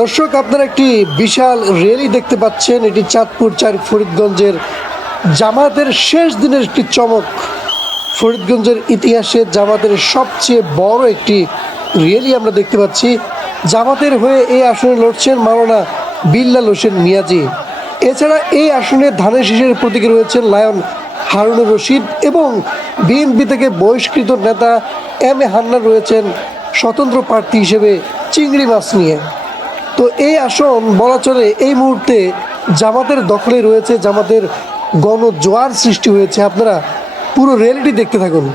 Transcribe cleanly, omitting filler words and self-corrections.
দর্শক, আপনারা একটি বিশাল র্যালি দেখতে পাচ্ছেন। এটি চাঁদপুর 4 ফরিদগঞ্জের জামাতের শেষ দিনের একটি চমক। ফরিদগঞ্জের ইতিহাসে জামাতের সবচেয়ে বড় একটি র্যালি আমরা দেখতে পাচ্ছি। জামাতের হয়ে এই আসনে লড়ছেন মাওলানা বিল্লাল হোসেন মিয়াজি। এছাড়া এই আসনে ধানের শীষের প্রতীকে রয়েছেন লায়ন হারুনুর রশিদ এবং বিএনপি থেকে বহিষ্কৃত নেতা এম এ হান্নান রয়েছেন স্বতন্ত্র প্রার্থী হিসেবে চিংড়ি মাছ নিয়ে। তো এই আসন বলা চলে এই মুহূর্তে জামাতের দখলে রয়েছে। জামাতের গণজোয়ার সৃষ্টি হয়েছে। আপনারা পুরো র্যালিটি দেখতে থাকুন।